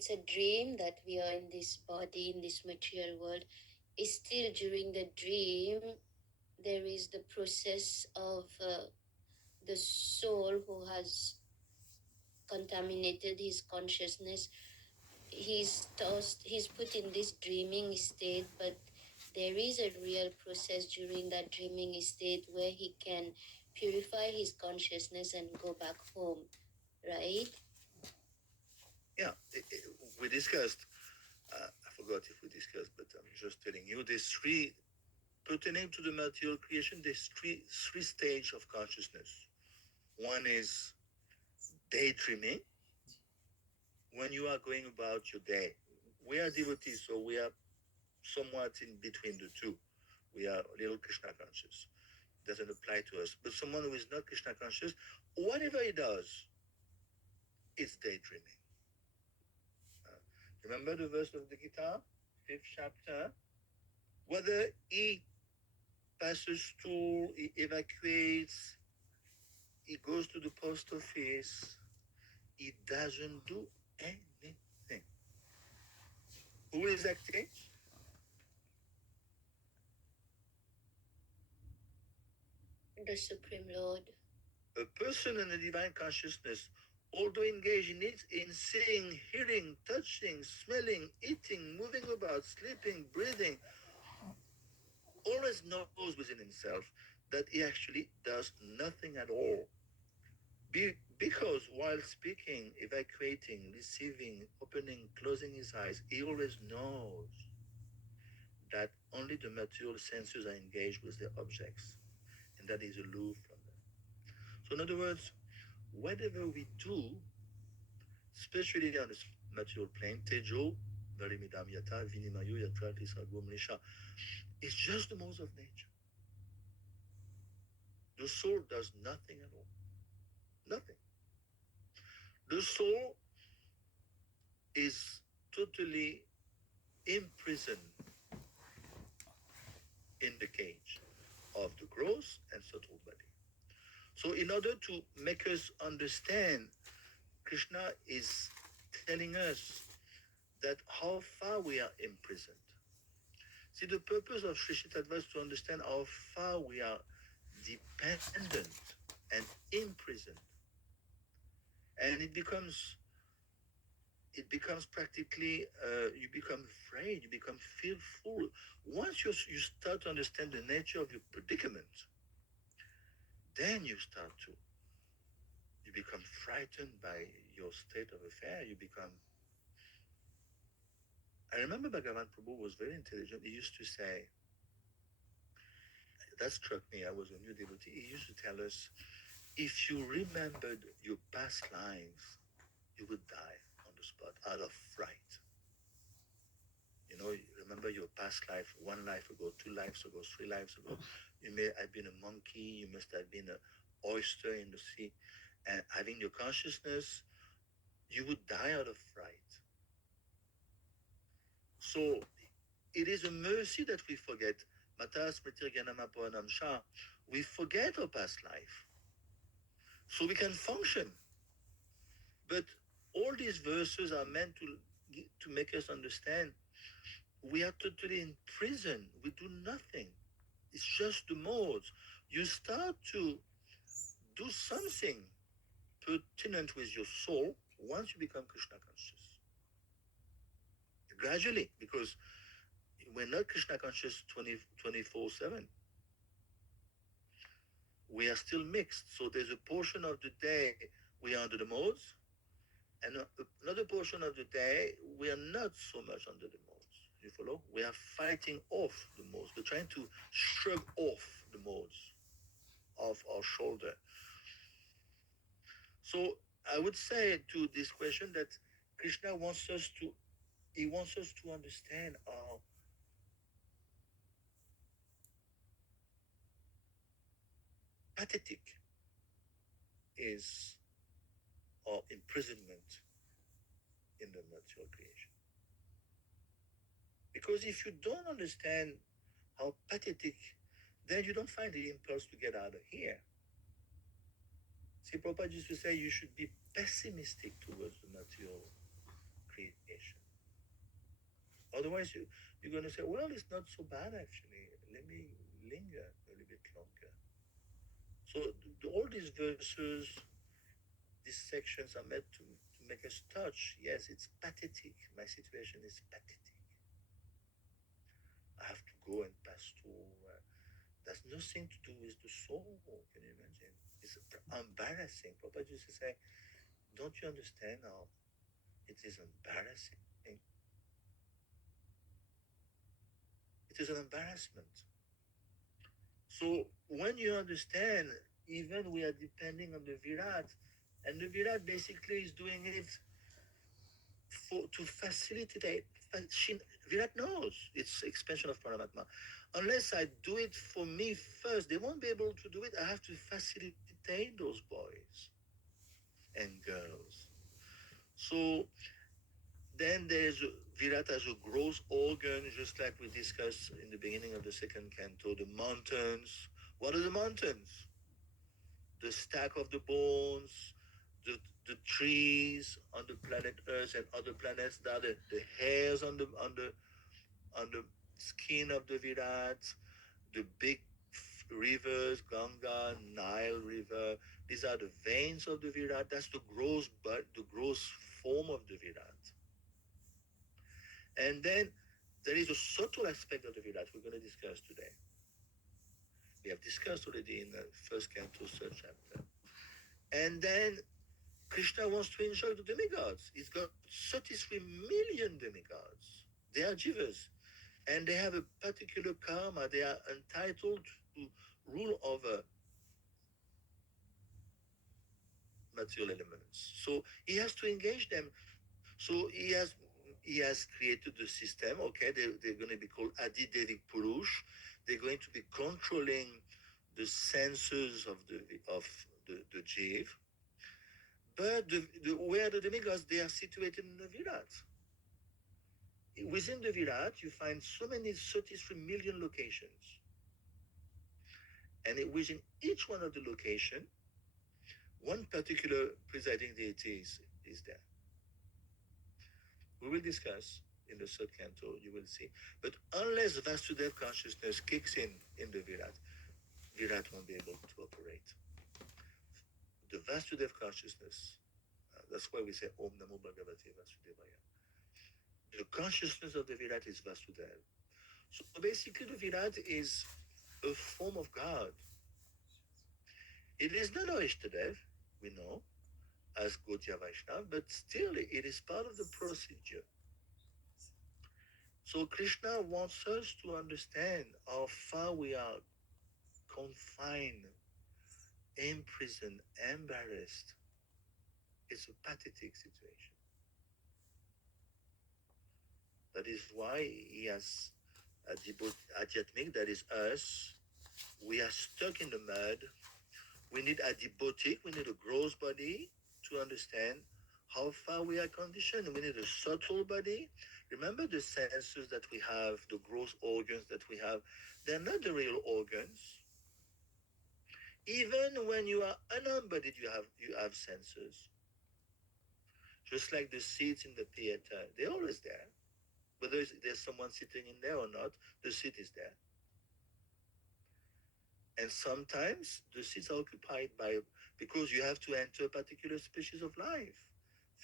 it's a dream that we are in this body, in this material world. Is still during the dream, there is the process of the soul who has contaminated his consciousness. He's put in this dreaming state, but there is a real process during that dreaming state where he can purify his consciousness and go back home, right? Yeah, we discussed, I forgot if we discussed, but I'm just telling you, there's three, pertaining to the material creation, there's three stages of consciousness. One is daydreaming, when you are going about your day. We are devotees, so we are somewhat in between the two. We are a little Krishna conscious. Doesn't apply to us. But someone who is not Krishna conscious, whatever he does, it's daydreaming. Remember the verse of the Gita, 5th chapter? Whether he passes through, he evacuates, he goes to the post office, he doesn't do anything. Who is acting? The Supreme Lord. A person in a divine consciousness, although engaged in it, in seeing, hearing, touching, smelling, eating, moving about, sleeping, breathing, always knows within himself that he actually does nothing at all. Because while speaking, evacuating, receiving, opening, closing his eyes, he always knows that only the material senses are engaged with the objects, and that is aloof from them. So in other words, whatever we do, especially on the material plane, Tejo, Varimidam Yata, Vinimayu Yatra, Tisagum Nisha, it's just the modes of nature. The soul does nothing at all. Nothing. The soul is totally imprisoned in the cage of the gross and subtle body. So in order to make us understand, Krishna is telling us that how far we are imprisoned. See, the purpose of Sri Tattva is to understand how far we are dependent and imprisoned. And it becomes practically, you become afraid, you become fearful. Once you start to understand the nature of your predicament, then you become frightened by your state of affair. I remember Bhagavan Prabhu was very intelligent. He used to say, that struck me, I was a new devotee. He used to tell us, if you remembered your past lives, you would die on the spot out of fright. You know, you remember your past life, 1 life ago, 2 lives ago, 3 lives ago. You may have been a monkey, you must have been an oyster in the sea. And having your consciousness, you would die out of fright. So it is a mercy that we forget. We forget our past life. So we can function. But all these verses are meant to make us understand we are totally in prison. We do nothing. It's just the modes. You start to do something pertinent with your soul once you become Krishna conscious. Gradually, because we're not Krishna conscious 24/7. We are still mixed. So there's a portion of the day we are under the modes, and another portion of the day we are not so much under the modes. You follow? We are fighting off the modes. We're trying to shrug off the modes off our shoulder. So I would say to this question that Krishna wants us to understand our pathetic is our imprisonment in the material creation. Because if you don't understand how pathetic, then you don't find the impulse to get out of here. See, Prabhupada used to say you should be pessimistic towards the material creation. Otherwise, you're going to say, well, it's not so bad actually. Let me linger a little bit longer. So all these verses, these sections are meant to make us touch. Yes, it's pathetic. My situation is pathetic. I have to go and pass through. That's nothing to do with the soul. Can you imagine? It's embarrassing. Papa used to say, don't you understand how it is embarrassing? It is an embarrassment. So when you understand, even we are depending on the Virat, and the Virat basically is doing it to facilitate. Virat knows it's expansion of Paramatma. Unless I do it for me first, they won't be able to do it. I have to facilitate those boys and girls. So then there's Virat as a gross organ, just like we discussed in the beginning of the second canto. The mountains. What are the mountains? The stack of the bones, the the trees on the planet Earth and other planets, that are the hairs on the skin of the Virat, the big rivers, Ganga, Nile River. These are the veins of the Virat. That's the gross, but the gross form of the Virat. And then there is a subtle aspect of the Virat we're going to discuss today. We have discussed already in the first canto, third chapter. And then Krishna wants to enjoy the demigods. He's got 33 million demigods. They are jivas. And they have a particular karma. They are entitled to rule over material elements. So he has to engage them. So he has created the system. Okay, they're going to be called Adi Devik Purush. They're going to be controlling the senses of the jiv. But where the demigods, they are situated in the Virat. Within the Virat, you find so many 33 million locations. And within each one of the location, one particular presiding deity is there. We will discuss in the third canto, you will see. But unless Vasudev consciousness kicks in the Virat won't be able to operate. The Vasudev consciousness, that's why we say Om Namo Bhagavate Vasudevaya. The consciousness of the Virat is Vasudev. So basically, the Virat is a form of God. It is not our Ishtadev, we know, as Gaudiya Vaishnava, but still it is part of the procedure. So Krishna wants us to understand how far we are confined, imprisoned, embarrassed. It's a pathetic situation. That is why he has a Adhyatmic, that is us. We are stuck in the mud. We need a Adhibotic, we need a gross body to understand how far we are conditioned. We need a subtle body. Remember the senses that we have, the gross organs that we have, they're not the real organs. Even when you are unembodied, you have senses. Just like the seats in the theater, they're always there. Whether there's someone sitting in there or not, the seat is there. And sometimes the seats are occupied because you have to enter a particular species of life.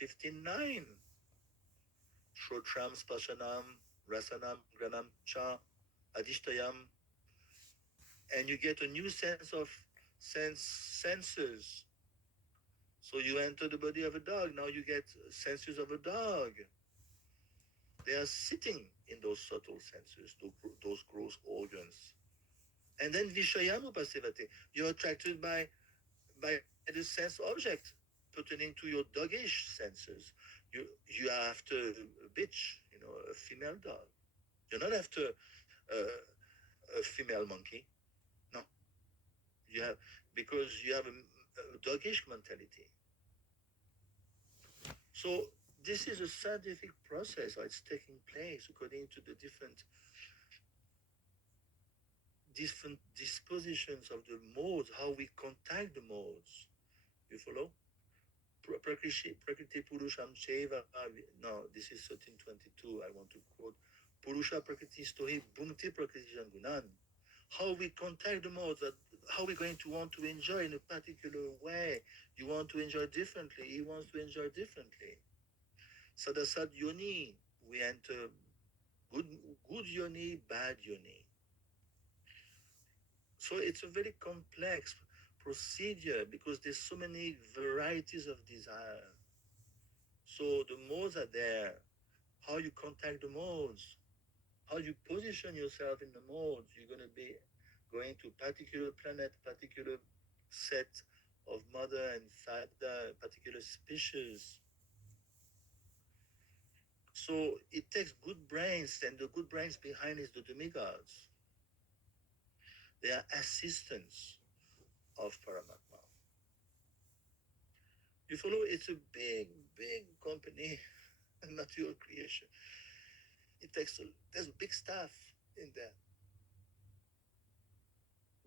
15.9. Shrotram, Spashanam, Rasanam, Granam, Cha, Adishtayam. And you get a new sense of senses. So you enter the body of a dog. Now you get senses of a dog. They are sitting in those subtle senses, those gross organs. And then Vishayam Upasevate. You're attracted by the sense object pertaining to your doggish senses. You are after a bitch, a female dog. You're not after a female monkey. No, you have because you have a doggish mentality. So this is a scientific process. It's taking place according to the different dispositions of the modes, how we contact the modes. You follow? Prakriti Purusham Cheva. No, this is 1322. I want to quote Purusha Prakriti Stohi Bhumti Prakriti Jangunan. How we contact the modes, that how we're going to want to enjoy in a particular way. You want to enjoy differently, he wants to enjoy differently. Sadasad Yoni, we enter good good yoni, bad yoni. So it's a very complex procedure because there's so many varieties of desire. So the modes are there. How you contact the modes, how you position yourself in the modes. You're going to be going to particular planet, particular set of mother and father, particular species. So it takes good brains, and the good brains behind is the demigods. They are assistants of Paramatma. You follow? It's a big, big company, natural creation. It takes there's big stuff in there.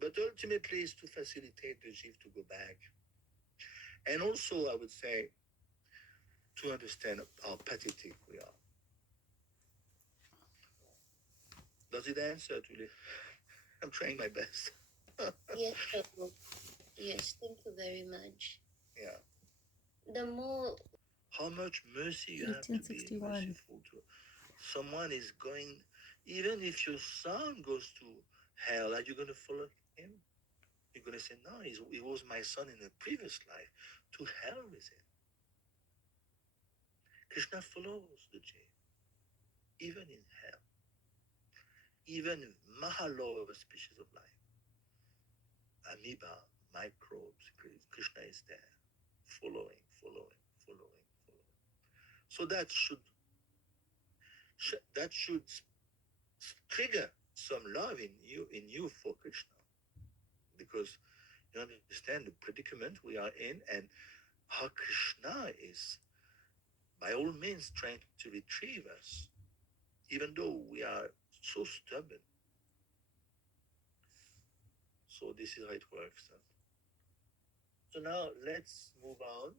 But ultimately, it's to facilitate the jiv to go back. And also, I would say, to understand how pathetic we are. Does it answer, Julie? I'm trying my best. Yes, Prabhu. Yes, thank you very much. Yeah. The more How much mercy you have to be 1861. merciful to someone is going, even if your son goes to hell, are you going to follow him? You're going to say, no, he was my son in a previous life. To hell with him. Krishna follows the jiv, even in hell, even in mahalower species of life, amoeba, microbes. Krishna is there, following, following, following, following. So that should trigger some love in you for Krishna, because you understand the predicament we are in, and how Krishna is by all means trying to retrieve us, even though we are so stubborn. So this is how it works. So now let's move on.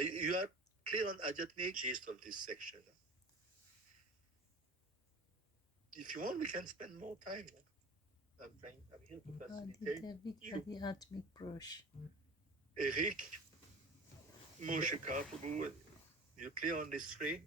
You are clear on Ajatmic gist of this section. If you want, we can spend more time. I'm here to facilitate. Adhyatmic Purush. Eric, Moshe Prabhu, you clear on this three?